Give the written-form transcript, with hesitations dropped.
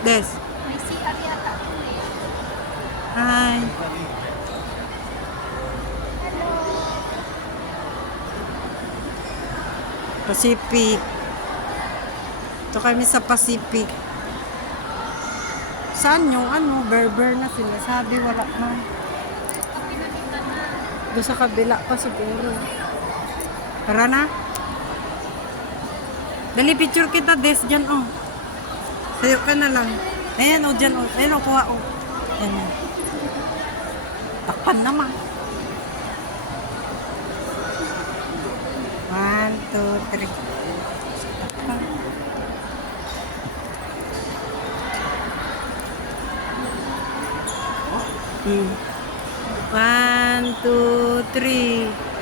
Des. May CR yata. Hi. Hello. Pacific. Ito kami sa Pacific. Saan yung ano? Berber na sinasabi. Wala man. Doon sa kabila pa siguro. Tara na. Dali picture kita Des dyan oh. Sayo ka na lang. Ayan oh dyan oh. Ayan oh kuha oh. Ayan oh. Takpan naman. 1, 2, 3. Takpan. Hmm. 1, 2, 3.